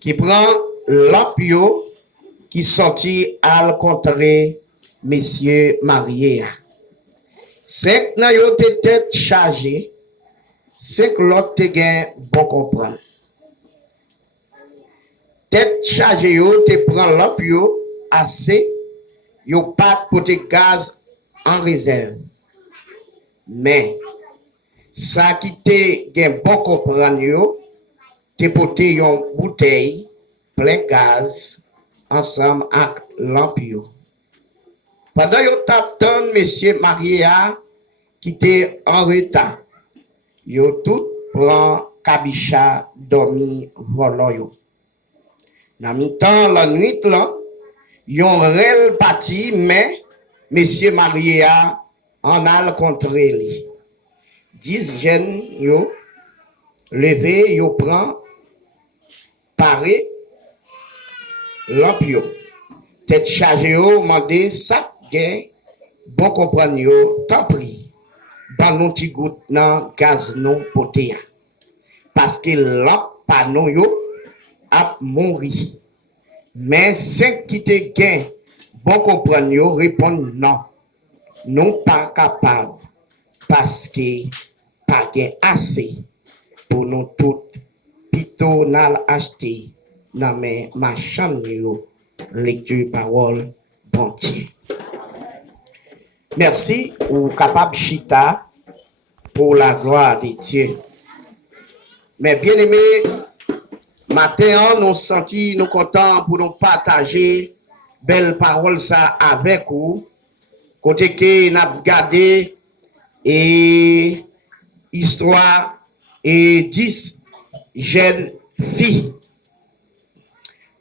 qui prend l'ampio qui sortit à rencontrer messieurs mariés. 5 nan yo te tête chargée, 5 l'autre te gen bon comprendre. Tête chargée yo te prend l'ampio assez, yo pas pour te gaz en réserve. Mais ça qui te gen bon comprendre yo, te pote yon bouteille plein gaz ensemble avec l'ampio. Pendant yon tap ton monsieur Maria qui était en retard, yo tout prend kabicha dormi volant yo. Dans mi-temps la nuit là, yon rel parti mais monsieur Maria en a rencontré li. 10 jeunes yo levé yo prend paré l'ampio. Tête chargée yo mandé ça gen bon comprendre yo tant pris. Ban nou ti gout nan gaz non poté. Parce que lamp panon yo ap mouri. Mais 5 qui te gen bon comprendre yo répondent non. Non pas capable parce que pas gen assez pour nous toutes plutôt n'al acheter dans mes marchands yo lecture parole bon Dieu. Merci ou capable chita pour la gloire de Dieu. Mais bien aimé, matin nous senti nous contents pour nous partager belle parole ça avec vous. Côté que n'a gardé et histoire et 10 jeunes filles.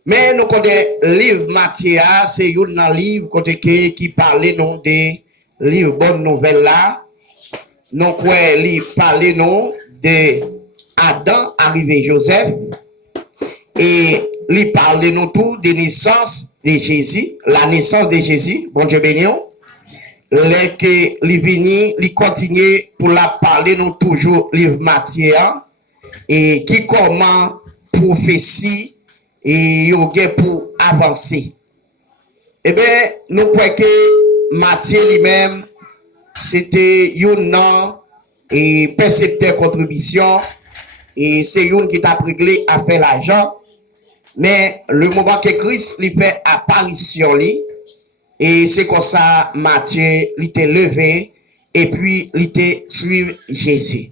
Mais nous connaissons le livre Matthieu, c'est un livre côté qui parlait non des livres bonne nouvelle là. Nous quoi livre parlait non de Adam arrivé Joseph et il parlait non tout de naissance de Jésus, la naissance de Jésus. Bon Dieu béni. Les que li vini, li continue pour la parler nous toujours livre Matthieu et qui comment prophétie et yo pour avancer. Eh bien, nous croyons que Matthieu lui-même c'était un nom et percepteur contribution et c'est une qui t'a réglé à faire l'argent. Mais le moment que Christ lui fait apparition lui et c'est comme ça, Matthieu, il était levé et puis il était suivi Jésus.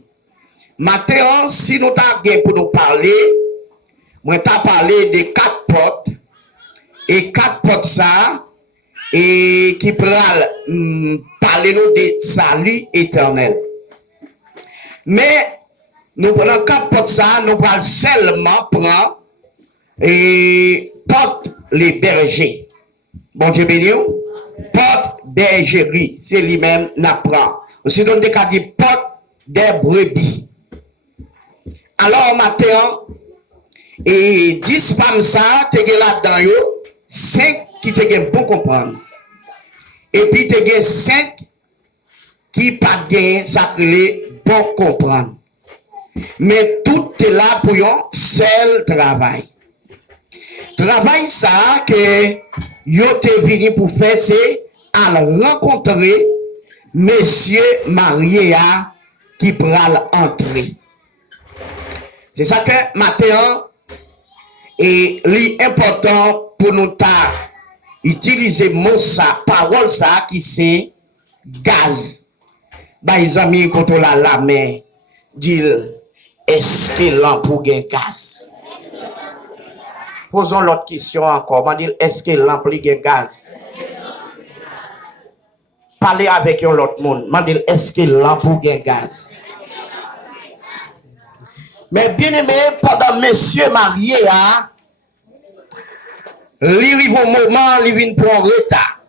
Maintenant, si nous t'avons pour nous parler, moi t'ai parlé de 4 portes et 4 portes ça et qui parlent parler nous de salut éternel. Mais nous prenons 4 portes ça, nous parlons seulement prendre et porte les bergers. Bon Dieu béni, porte bergerie, c'est lui-même n'apprend. Aussi donne des cas de porte des brebis. Alors matin, et 10 femmes ça, te gen là-dedans yo, 5 qui te gen bon comprendre. Et puis te gen 5 qui pas gen sacré bon comprendre. Mais tout est là pour un seul travail. Travail ça que yo te venu pour faire c'est à rencontrer monsieur Maria qui pral entrer. C'est ça que matin et l'important pour nous ta utiliser mot ça parole ça qui c'est gaz. Bah les amis quand on la main dit est-ce que l'ampoule gain gaz? Posons l'autre question encore. On dit, est-ce que l'ampoule gain gaz? Parlez avec l'autre monde. On dit, est-ce que l'ampoule gain gaz? Mais bien aimé, pendant monsieur marié, il arrive au moment, il vient pour un retard.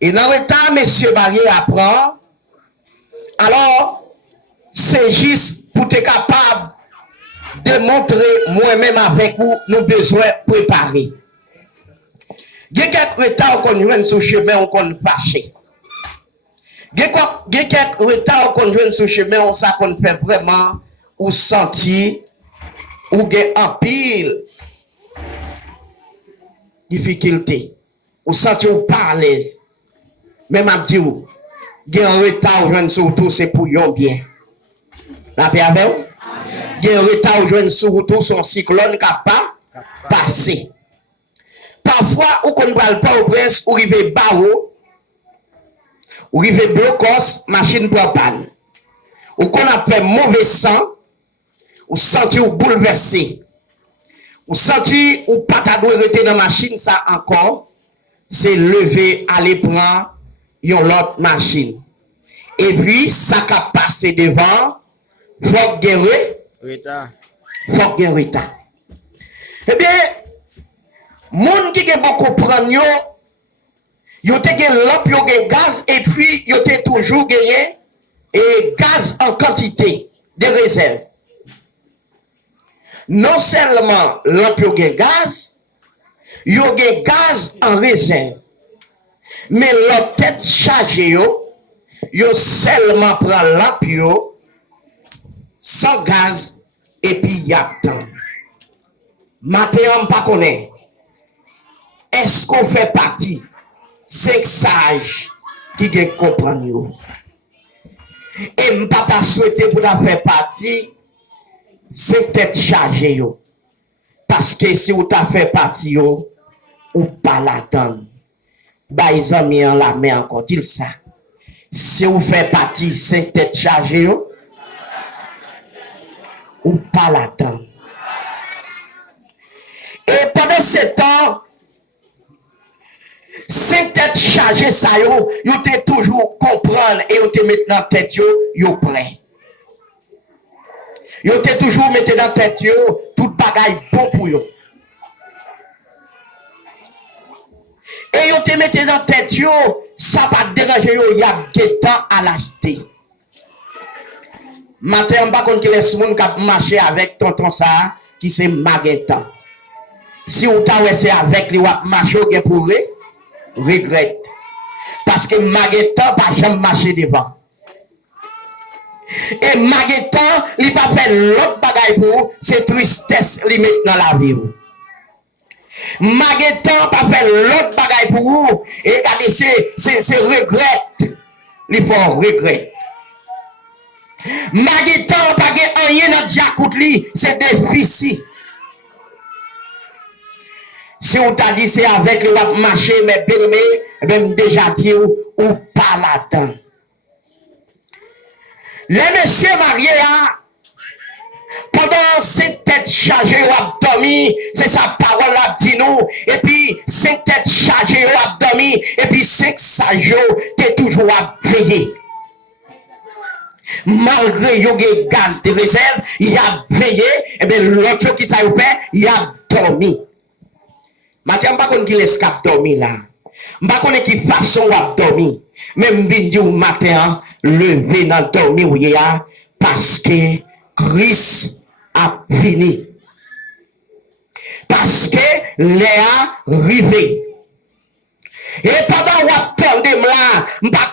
Et dans le retard, monsieur marié apprend. Alors, c'est juste pour être capable de montrer moi-même avec vous, nous besoin préparer. Il y a quelques retards qu'on joue sur le chemin, on qu'on fâché. Il y a quelques retards qu'on joue sur le chemin, on ça qu'on fait vraiment ou sentir ou gain en pile difficulté, ou senti ou pas à l'aise. Mais m'a dit ou, il y a un retard jeune surtout c'est pour yon bien. La paix avec vous? Il y a un retard jeune surtout son cyclone qui n'a pas passé. Parfois, ou qu'on ne parle pas au prince, ou il va barreau, ou il va blocos, machine pour panne. Ou qu'on appelle mauvais sang, ou senti ou bouleversé. Ou senti ou pas ta rester dans la machine, ça encore, c'est lever, aller prendre une autre machine. Et puis, ça qui passé devant, faut guérir. Faut guérir. Eh bien, moun qui a beaucoup prendre yo te gen lampe, yo gen gaz, et puis yo te toujours gagné et gaz en quantité de réserve. Non seulement lampe yo gen gaz, yo gen gaz en réserve. Mais leur tête chargée yo seulement prend lampe yo sans gaz et puis y a temps. Matin on pas connaît. Est-ce qu'on fait partie cinq sages qui comprennent yo? Et m'pas ta souhaité pour la faire partie c'est tête chargée yo. Parce que si vous ta fait partie yo ou pas la donne. Bah ils ont mis en la main encore dit ça. Si vous faites partie cinq têtes chargées yo ou pas la donne. Et pendant ce temps, cinq têtes chargées ça yo te toujours comprendre et yo te mettre dans tête yo prêt. Yo te toujours mettre dans tête yo tout bagaille bon pour yo. Et yo te mettre dans tête yo ça pas déranger yo y a des temps à l'acheter. Matin on pas qu'on te laisse moun k'ap marcher avec tonton ça qui c'est Maguetan. Si ou ta c'est avec lui wap marcher ou gen pour regrette. Parce que Maguetan pas jamais marcher devant. Et Maguetan, il pas fait l'autre bagaille pour c'est tristesse li met dans la vie. Maguetan pas fait l'autre bagaille pour vous et regardez c'est regret. Il faut regret. Maguetan pas gen rien dans jacout li, c'est déficit. Si on t'a dit c'est avec le marché, mais bien aimé, même déjà dit ou pas là-dedans. Les messieurs mariés, pendant cette tête chargée ou abdomen, c'est sa parole a dit nous, et puis cinq têtes chargées ou abdomen, et puis cinq sages, t'es toujours à veiller. Malgré yo gen gaz de réserve, il a veillé, et bien l'autre qui ça fait, il a dormi. Matin, je ne sais pas qui l'escape dormir là. Je ne sais pas qui façon de dormir. Même si je matin, lever dans dormir parce que Christ a fini. Parce que Léa arrivé. Et pendant que vous attendez là, je ne sais pas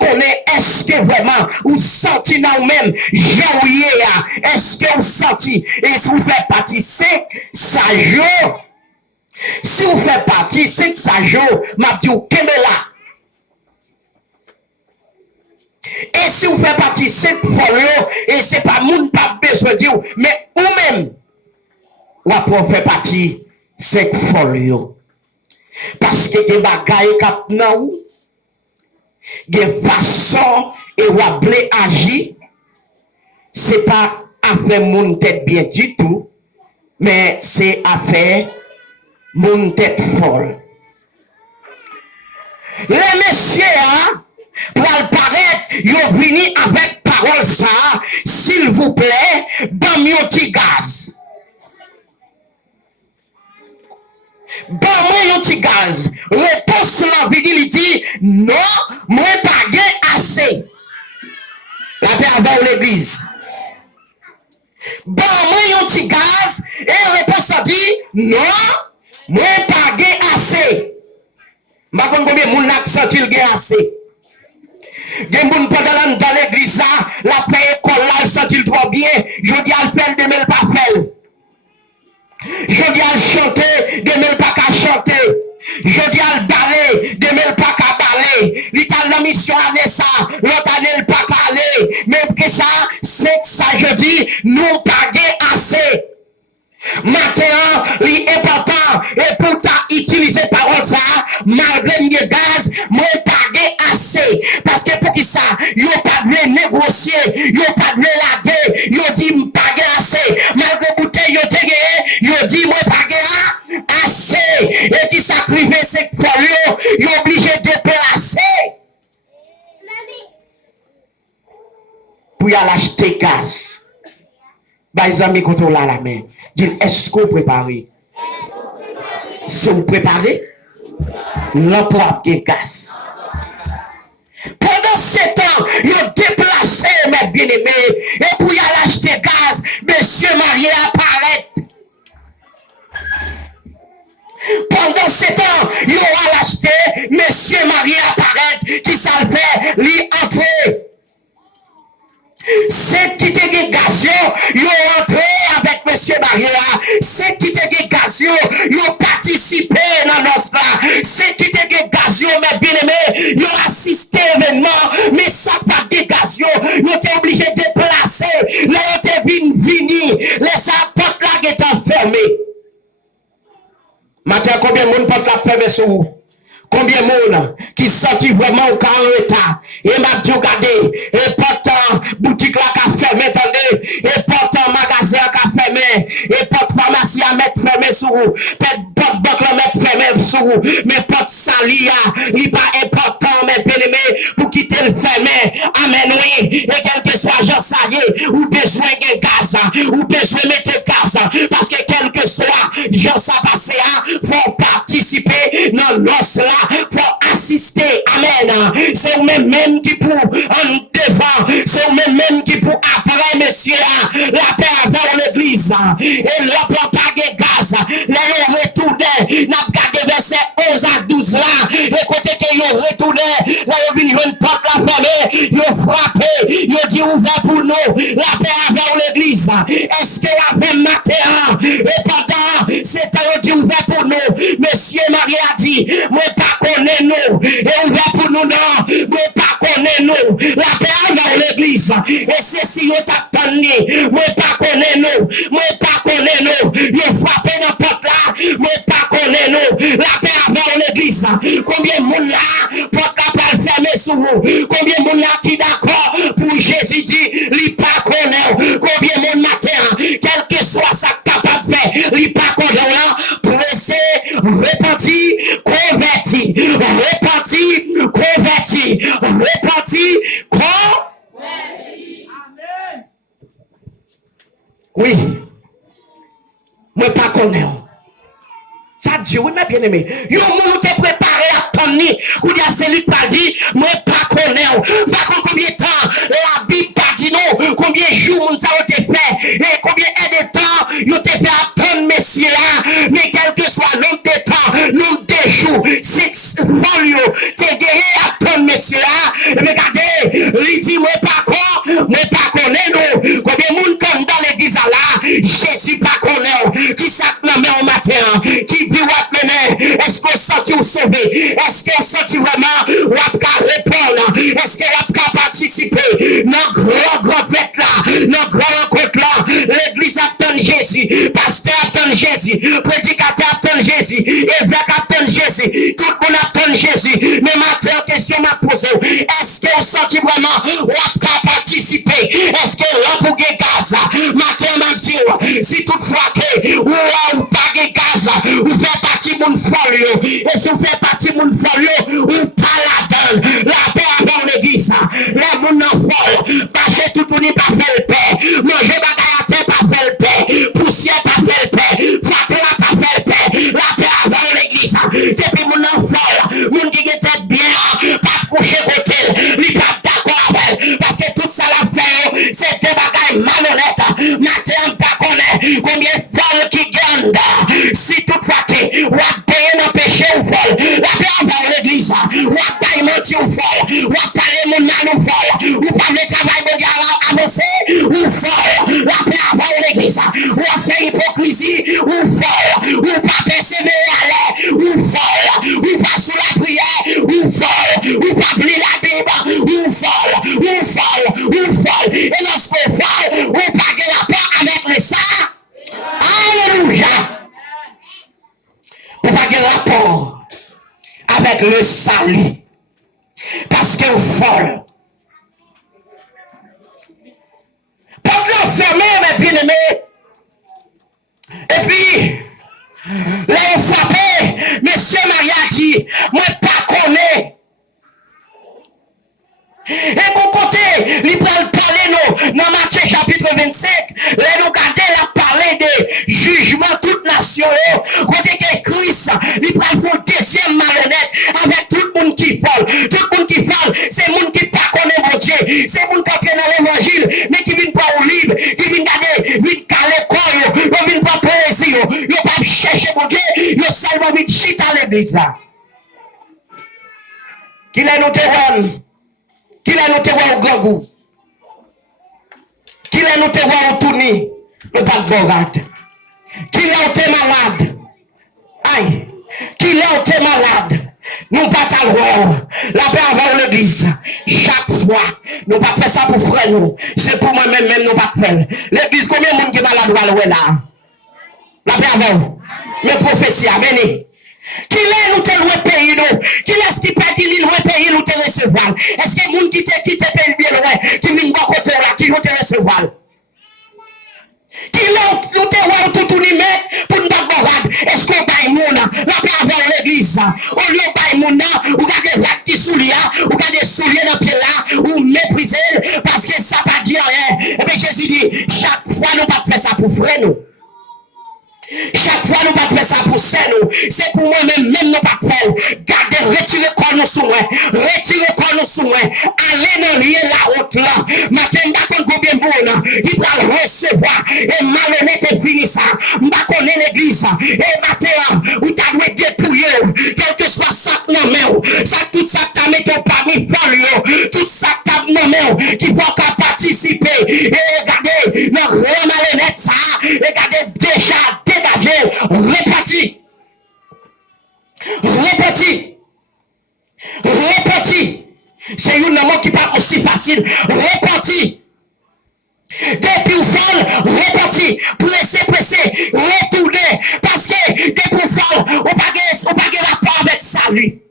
est-ce que vraiment vous sentez dans vous-même, est-ce que vous sentez, et si vous faites partie, c'est ça joue. Si vous faites partie, c'est que ça joue, m'a dit ou là. Et si vous faites partie, c'est que folio, et c'est pas moun pas besoin de dire, mais ou même, ou fait partie, c'est que folio. Parce que des bagailles kap nan ou, des façons et ou blé agir, c'est pas affaire moun tête bien du tout, mais c'est affaire mon tête folle. Les messieurs, pour le paraître, ils ont venu avec parole ça, s'il vous plaît, dans mon petit gaz. Dans mon petit gaz. Réponse la vie, il dit, non, moi pas assez. La terre avec l'église. Dans mon petit gaz, et réponse a dit, non, moi pas assez. Ma kon combien moun nak senti l gen assez. Gen moun pendant dans l'église la fait école là senti trop bien, je dis al faire demain pas faire. Je dis al chanter demain pas qu'à chanter. Je dis à le balai, demain le pas qu'à balai. L'Ital la mission année ça, l'autre année le pas qu'à aller. Même que ça, c'est ça je dis, nous pas assez. Maintenant, l'important et pourtant utiliser parole ça, malgré le gaz, moi pas assez. Parce que pour qui ça, yo pas de négocier, yo pas de laguer, yo dit pas assez. Malgré bouteille yo te yo dit moi pas assez. Et qui sacrifie ces folio, yo obligé de déplacer. Pour y aller acheter gaz. Bah, les amis, quand on l'a la main, disent, est-ce qu'on prépare? Si vous préparez, l'emploi de gaz. Pendant 7 ans, ils ont déplacé, mes bien-aimés, et pour y aller acheter gaz, monsieur marié apparaît. Pendant 7 ans, ils ont acheté, monsieur marié apparaît, qui ça le fait, lui entrer. C'est qui te gen gaz yo rentré avec monsieur Maria. C'est qui te gen gaz yo participé dans notre là. C'est qui te gen gaz mes bien-aimés, yo assisté événement, mais ça pas de gaz yo t'es obligé de déplacer. Là yo t'es vini, les portes là étant fermées. Maintenant combien de monde porte la fermée sur vous? Combien de monde qui sortit vraiment au carré état? Et m'a dit, regardez, et pourtant, boutique là qu'a fermé, attendez, et pourtant, magasin qu'a fermé, et pourtant, pharmacie à mettre fermé sur vous, peut-être, banque là mettre fermé sur vous, mais porte salia, il pas important, mes bien-aimés, pour quitter le fermé, amen, oui, et quel que soit, j'en sais, ou besoin de gaz, ou besoin de mettre gaz, parce que quel que soit, j'en sais passer, faut participer dans l'os là, faut assister, amen, c'est vous-même qui pour en devant, c'est vous-même qui pour après, monsieur, la paix avant l'église, et la pas de gaz, les retourner, n'a gardé verset 11 à 12 là, et côté que yo retourné, là yo vient une porte la fermée, yo frappé, yo dit ouvert pour nous, la paix avant l'église, est-ce que la paix matin, et pendant, c'est yo dit ouvert pour nous, monsieur Marie a dit, moi pas connaît nous, et ouvert pour nous non, moi pas connaît nous, la paix avant l'église, et c'est si yo t'attendez, moi pas connaît nous, moi pas connaît nous, yo frappé dans porte là, moi pas connaît nous, la paix avant l'église, combien de monde là, porte la paix fermée sur vous, combien de monde là qui d'accord pour Jésus dit, il pas connaît, combien de monde matin, quel que soit ça capable de faire, il pas connaît là, pressé, repenti, converti, repenti, converti, repenti, converti. Amen. Oui. Moi pas connais. Ça dit oui mes bien-aimés. Yo moun te préparé à tenir. Ou bien c'est lui qui a dit moi pas connais. Pas combien de temps la Bible pas dit non. Combien de jours ça a été fait et combien de temps yo te fait attendre messieurs là. Mais quel que soit le nombre de temps, nombre de jours, 6 folio te gagné attendre messieurs là. Regardez, il dit moi pas quoi, moi pas connais nous. Combien de monde comme dans l'église là, Jésus pas connaît. Qui s'acclame au matin, qui vit ou mener. Est-ce qu'on senti ou sauvé? Est-ce qu'on senti vraiment ou à répondre? Est-ce qu'on a participer dans grand fête là, dans grand rencontre là? L'église attend Jésus, pasteur attend Jésus, prédicateur attend Jésus, évêque attend Jésus, tout le monde attend Jésus. Mais ma question m'a posé, est-ce qu'on senti vraiment ou à participer? Est-ce que là pour gaz? Matin m'a dit, si toutefois que ou pas de gaz, ou fait partie mon folio, et si vous faites partie mon folio, ou pas la donne, la paix avant l'église, les moun en folle, marcher tout le monde pas fait le paix, manger bagaille à terre pas fait le paix, poussière pas fait le paix, fatra pas fait le paix, la paix avant l'église, depuis moun en folle, moun qui était bien, pas coucher côté, il pas d'accord avec, parce que tout ça la fait, c'est des bagailles malhonnêtes, matin pas combien de folles qui gagnent, si toutefois que ou a payé dans péché ou vol, le salut. Parce que vous folle. Porte la fermée, mes bien-aimés. Et puis, les frappés, monsieur Maria dit, moi pas connais. Et qu'on côté, il prend parler nous, dans Matthieu chapitre 25, là nous regardons la parler de jugement toute nation, côté que Christ, il prend son deuxième marionnette avec tout le monde qui folle. Tout le monde qui folle, c'est le monde qui pas connaît mon Dieu, c'est le monde qui est dans l'évangile, mais qui vient pas au livre, qui vient garder, vient caler corps, qui vient pas plaisir, qui vient pas chercher mon Dieu, qui seulement vient chiter à l'église. Qui est notre roi? Qui est notre roi au grand goût? Qui est notre roi au tourné? Nous pas de borade. Qui est notre malade? Aïe. Qui est notre malade? Nous pas de roi. La paix avant l'église. Chaque fois, nous pas faire ça pour frère nous. C'est pour moi-même, même nous pas faire. L'église, combien de monde qui est malade va là? La paix avant. Mes prophéties, amen. Qui est nous te loué pays nous? Qui est-ce qui peut dire l'île pays nous te recevoir? Est-ce que les gens qui te quittent pays bien loin, qui viennent de côté là, qui vont te recevoir? Qui est nous te loué tout unimé pour nous battre barade? Est-ce qu'on baille moun la paix avant l'église? Au lieu de baille moun ou gardez des qui souliers, ou gardez des souliers dans le pied là, ou mépriser parce que ça pas dit rien. Et bien Jésus dit, chaque fois nous pas faire ça pour frère nous. Chaque fois nous pas faire ça pour ça nous. C'est pour moi-même, même nous pas faire. Gardez, retirez quoi nous sous moi. Retirez quoi nous sous moi. Allez dans rien la route là. Matin, m'bakon combien bon. Il va le recevoir. Et malhonnête et fini ça. M'bakon l'église. Et matin, où t'as dû dépouiller. Quel que soit ça non mais. Ça tout ça t'as mis ton parmi folle. Tout ça t'as non mais. Qui va participer. Et regardez, non rien malhonnête ça. Regardez déjà. Répétez. C'est un mot qui parle aussi facile. Répétez. Depuis vous folle, répétez. Pressez, retournez. Parce que depuis vous folle, on pas rapport avec salut.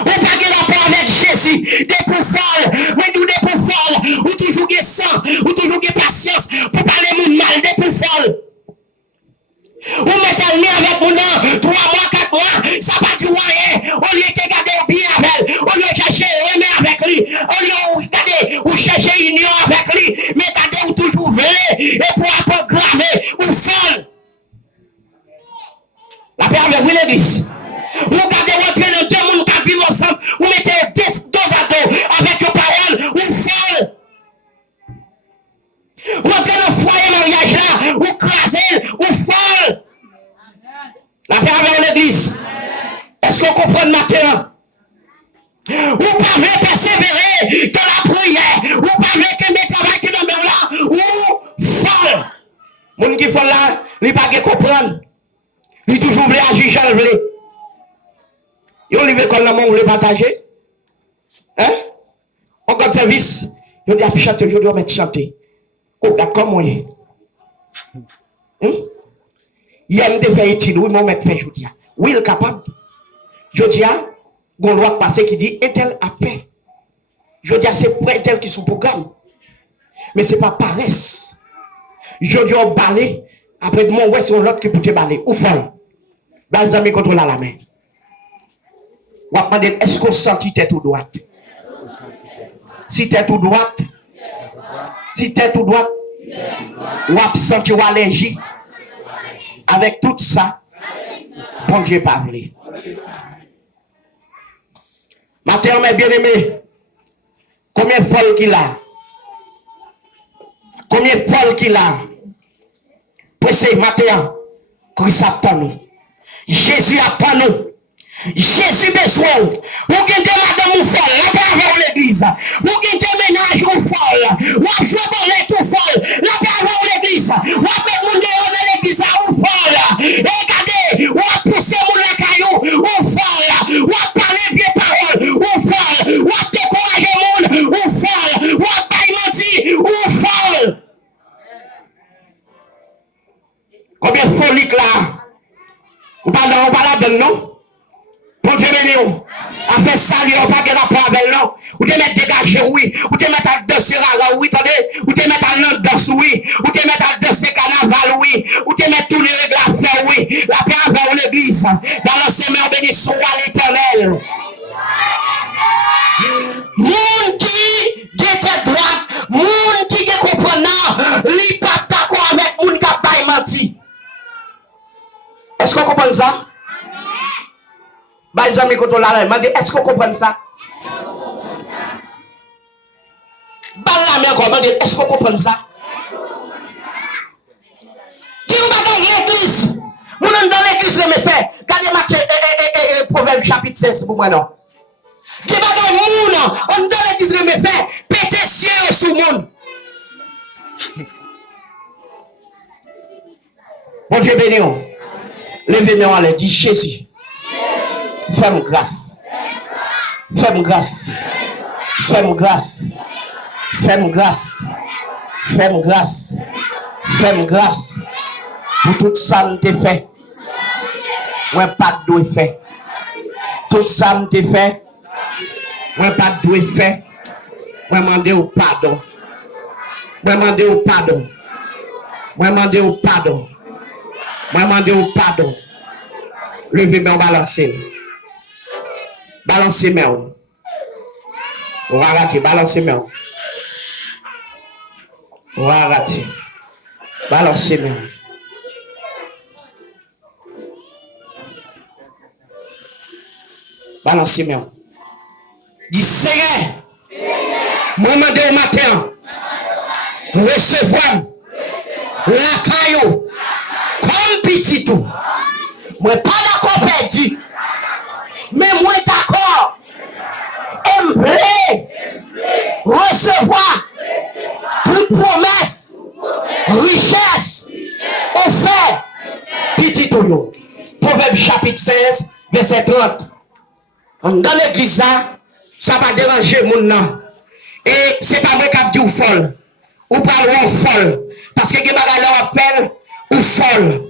On pas rapport avec Jésus. Depuis vous folle, depuis vous folle, ou toujours sang, ou toujours patience pour parler mon mal depuis vous folle. Ou mettez le nez avec mon nom, 3 mois, 4 mois, ça pas du rien. Au lieu de garder bien avec elle, au lieu de chercher aimer avec lui, au lieu de garder ou chercher union avec lui, mais garder ou toujours veiller et pour un peu graver ou folle. La paix avec vous l'église. Vous gardez rentrer dans 2 mondes qui vivent ensemble, vous mettez dos à dos avec vos paroles ou folle. Rentrez dans le foyer mariage là, ou craser, ou folle. La paix avec l'église. Est-ce qu'on comprend le matin? Ou pas veut persévérer dans la prière, ou pas veut que mes travail qui dans là, ou folle. Moun qui folle là, il pas que comprendre. Il toujours voulu agir, j'en voulais. Yon livre comme la main, vous voulez partager? Hein? On compte service, yon dit à chanter, je dois mettre chanter. Oh, d'accord, moi. Il aime de faire étude, oui, mon maître fait aujourd'hui. Oui, il est capable. Je dis, on doit passer qui dit, et tel a fait. Je dis, c'est pour tel qui sont programme. Mais ce n'est pas paresse. Je dis, on balai. Après, moi, ouais, c'est l'autre qui peut te balayer. Ou folle. Ben, les amis contrôlent la main. On va demander, est-ce qu'on sent tête ou droite? Si tête ou droite, si tête ou droite, ou absent ou allergie, avec tout ça, bon Dieu parle. Matin, mes bien-aimés, combien de folles qu'il a? Combien de folles qu'il a? Pressez, matin, Christ attend nous. Jésus attend nous. Jésus besoin. Ou qui te madame ou folle, la paix avec l'église. Ou qui te ménage ou folle. Ou qui te tout folle, la paix avec l'église. Ou qui te monde de l'église ou folle. Et regardez, ou qui pousse mon la caillou ou folle. Ou qui parle vieux paroles ou folle. Ou qui décourage monde ou folle. Ou qui menti ou folle. Combien de folie là? Ou pas là-dedans, non? Bon Dieu béni. Avec ça, il n'y a pas de rapport avec non. Ou te mettre dégagé, oui. Ou te mettre à danser rara, oui. Attendez. Ou te mettre à danser, oui. Ou te mettre à danser carnaval, oui. Ou te mettre tous les règles à faire, oui. La paix avec l'église. Dans l'enseignement béni soit l'éternel. Moun qui était droit, moun qui est comprenant, li pas d'accord avec moun qui a menti. Est-ce qu'on comprend ça? Bah, les amis, quand on l'a dit, est-ce qu'on comprend ça? Bah, la mère, comment dire, est-ce qu'on comprend ça? Qui vous bagaille l'église? Moun dans l'église, le me fait. Regardez Matthieu, Proverbe chapitre 16 pour moi, non? Qui bagaille moun, on dans l'église, le me fait. Pété ciel sous moun. Bon Dieu béni, levez-nous à l'aide, dit Jésus. Fais-moi grâce. Fais-moi grâce. Fais-moi grâce. Fais-moi grâce. Fais-moi grâce. Fais-moi grâce. Pour tout ça, je t'ai fait. Moi, pas de doué fait. Tout ça, je t'ai fait. Moi, pas de doué fait. Moi, demander au pardon. Moi, demander au pardon. Moi, demander au pardon. Moi, demander au pardon. Levez-moi, balancer. Balancez mes mains. On va arrêter. Balancez mes mains. On va arrêter. Balancez mes mains. Balancez mes mains. Dis Seigneur. Moi, au matin. Recevons la caillou. Comme petit tout. Moi, pas d'accord perdu. Mais moi d'accord, aimer, recevoir toute promesse, richesse, offert, petit tout. Proverbe chapitre 16, verset 30. Dans l'église là, ça va déranger mon nom. Et c'est pas vrai qu'il dit ou folle. Ou parle folle. Parce que les bagages là appellent ou folle.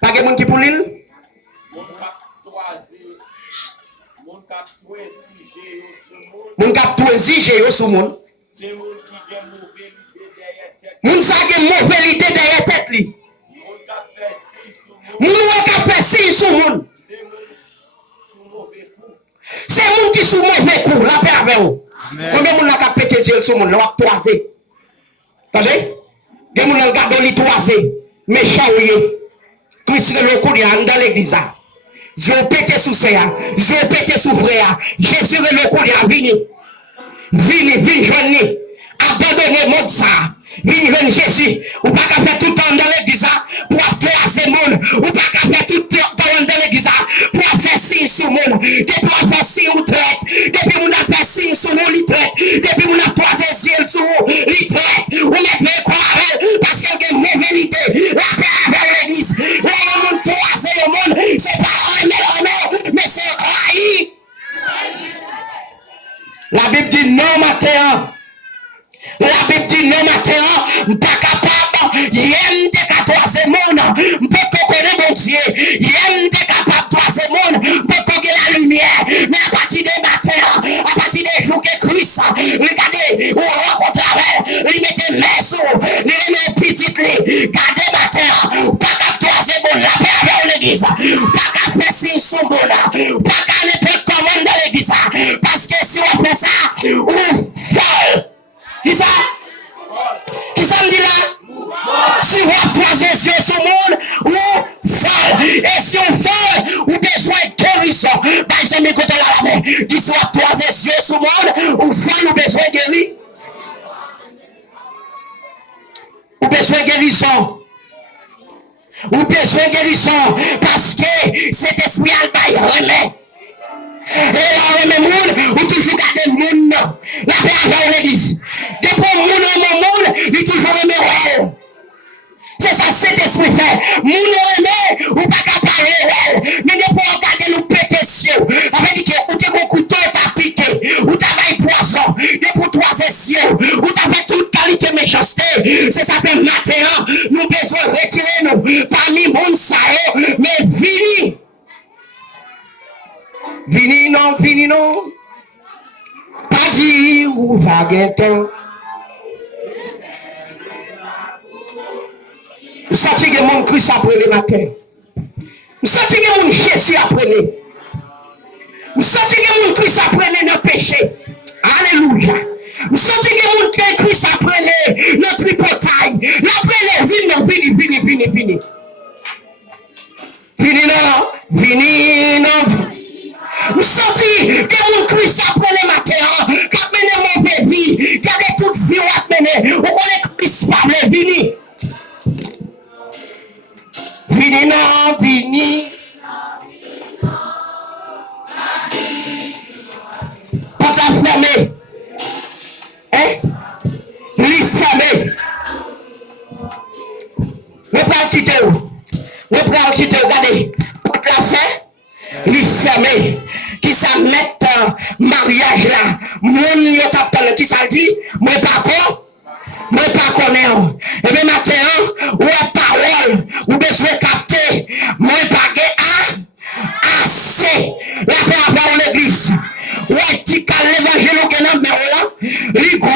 Pas de monde qui pour l'île? Moun kap tou exige yo sou moun. C'est moun qui gen mauvais idée derrière tête. Moun sa gen mauvais idée derrière tête li. Moun kap fait si sou moun. Moun kap fait si sou moun. C'est moun sou mauvais coup. C'est moun qui sou mauvais coup, la paix avec vous. Combien moun la kap pété yeux sou moun, la wap toisé. Attendez? Gen moun la gade li toisé. Méchant ouye. Christ le coup dans l'église. Je pété sous ça, je pété sous frère. Jésus le coup de vini. Vini, journée. Abandonnez mon ça. Vini, Jésus. Ou pas qu'à faire tout le temps dans l'église pour faire ce monde. Ou pas qu'à faire tout le temps dans l'église pour faire signe sur le monde. Depuis pour faire signe ou traite. Depuis on a fait signe sur le lit traite. Depuis on a croisé ciel sur le lit traite. On met quoi avec parce qu'il y a une nouvelle idée. La paix avec l'église. Là, le monde croisé le monde. C'est pas mais c'est haï. La Bible dit non, matin. La Bible dit non, matin. Pas capable. Y'aime des 14 monde. Peut connaître mon Dieu. Y'aime des capable 3 monde. Peut la lumière. Mais à partir des matins, à partir des jours que Christ, regardez, on rencontre avec, il mettait mes sous, il met petite lit. Gardez matin. Pas capable 3 monde. La paix avec l'église. Pas capable faire signe sur mon. Pas capable commande dans l'église. Parce que si on fait ça, ou folle. Qui ça? Qui ça me dit là? Si vous avez 3 yeux sur le monde, ou folle. Et si on folle, ou besoin de guérison. Ben, j'ai mis côté la main. Qui soit 3 yeux sur le monde, ou folle, ou besoin de guérir. Ou besoin de guérison. Ou besoin de guérison. Parce que cet esprit a le bail remet. Et là, le monde, ou toujours garder le monde. La paix avec l'église. Depuis le monde, il toujours aimé elle. C'est ça, cet esprit fait. Moun aimé, ou pas qu'à parler elle. Mais depuis regarder nous péter ciel. Avec dit que, ou t'es un couteau, t'as piqué. Ou t'as fait poison. Depuis 3 ciel. Ou t'as fait toute qualité méchanceté. C'est ça que maintenant, nous besoin retirer nous parmi monde ça. Mais vini. Vini non. Pas dire ou va temps. Vous sentez que mon Christ après le matin. Vous sentez que mon Jésus après le. Vous sentez que mon Christ après le péché. Alléluia. Vous sentez que mon Christ après le notre tripotaille. Après le vini. Vini non. Vous sentez que mon Christ après le matin. Quand mené mon bébé. Gardez toute vie à mener. Vous connaissez Christ parle vini. Vini. Pas la fermer. Hein? Lui fermer. Ne pas quitter. Regardez. Pas la fin. Lui fermer. Qui ça met mariage là. Mon yo tap qui ça dit. Moi pas connaître. Et bien maintenant, ouais parole, ou besoin capter, moi pas assez. La paix avant l'église. Ouais, tu calmes l'évangile que nous avons, les gros,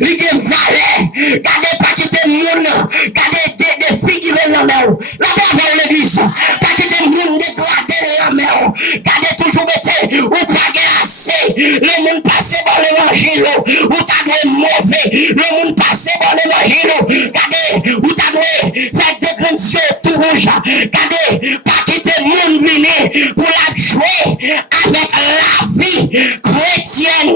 les valets, gardez pas quitter le monde, gardez des filles qui viennent dans la mer. La paix avant l'église, pas quitter le monde dégradé dans la mer, gardez toujours été, ou pas assez. Le monde passé par l'évangile, ou t'as des mauvais, le monde passé par l'évangile, gardez, ou t'as des faire des grands yeux tout rouge, gardez, pas quitter le monde venir pour la jouer avec la vie chrétienne,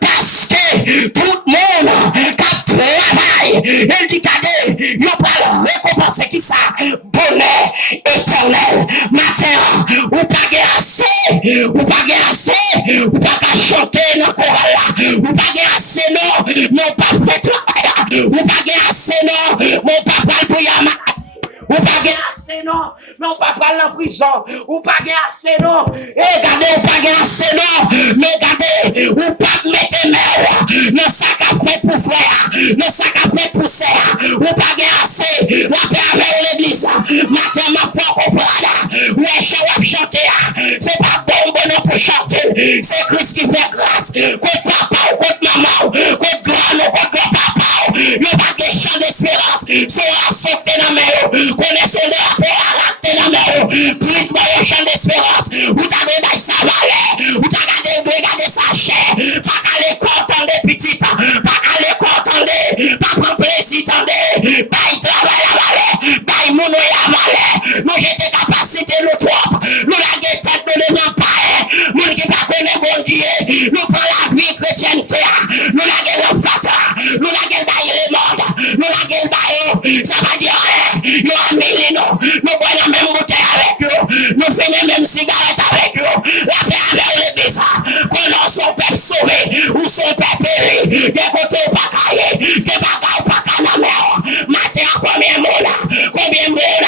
parce que tout le monde qui travaille, il dit regardez, il va le récompenser qui ça, bonheur éternel. Matin, ou pas assez, ou pas chanter dans le choral là, ou pas assez non pas fait travail, ou pas assez non, mon papa pour yama. Ou pas assez non pas parler en prison, ou pas assez non, et regardez, ou pas assez non, mais regardez, ou pas mettre mère, non ça qu'a fait pour frère, non ça qu'a fait pour sœur, ou pas assez, la paix avec l'église, matin ma propre comprendre, ouais, je vais chanter, c'est pas bon non pour chanter, c'est Christ qui fait grâce, contre papa ou contre maman, contre grand ou contre grand-papa, il n'y a pas de chant d'espérance, c'est affecté dans mes connaissez la paix arrêté dans mes plus de chant d'espérance, ou t'as des ça valait, ou t'as regardé sa chair, pas qu'à les content des petites, pas qu'à les content des, pas prendre plaisir, tendez, pas y travailler la valeur, pas y mouiller la valeur, nous j'ai des capacités, nous trop, nous la tête de devant pas, nous qui pas connaît bon Dieu, nous prenons la vie chrétienne, nous la gueule fata, nous la gueule bailler le monde, nous la gueule bailler, ça va dire rien, nous amènons nous prenons même bouteille avec nous, nous faisons même cigarette avec nous, la paix avec l'église, qu'on son peuple sauvé, ou son peuple péri, des côtés pas caillés, des bagailles pas canamère, matin combien de monde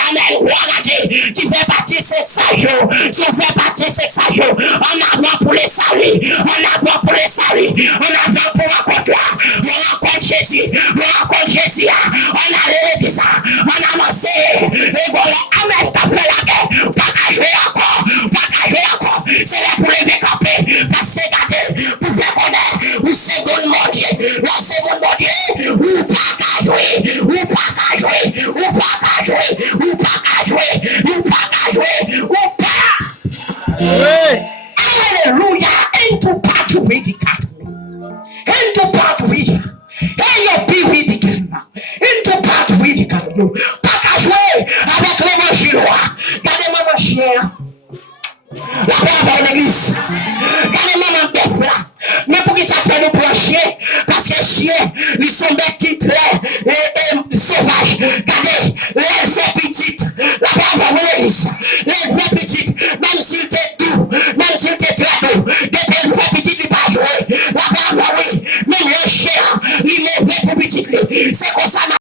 amène, qui fait partie de sexagio, qui fait partie de sexagio, en avant pour les saluer, en avant pour les saluer, en avant pour rencontrer là, on rencontre Jésus, on a l'église, on a avancé, et bon, amen, d'après la guerre, pas qu'à jouer encore, c'est là pour les camper, parce que regardez, vous faites connaître, vous seconde mon Dieu, la seconde mon Dieu, ou pas qu'à jouer, ou pas qu'à jouer, ou pas qu'à jouer, ou pas qu'à jouer, ou pas qu'à jouer, ou pas. Alléluia, into part with the cattle, into part with it. Et yo pi with the cattle, into part with the cattle, pas qu'à jouer avec l'évangile, regardez-moi mon chien. La paix avec l'église. Gardez-moi dans le bœuf là. Mais pour qu'ils s'appellent nous pour chien, parce que chien, ils sont bêtes qui très sauvages. Regardez,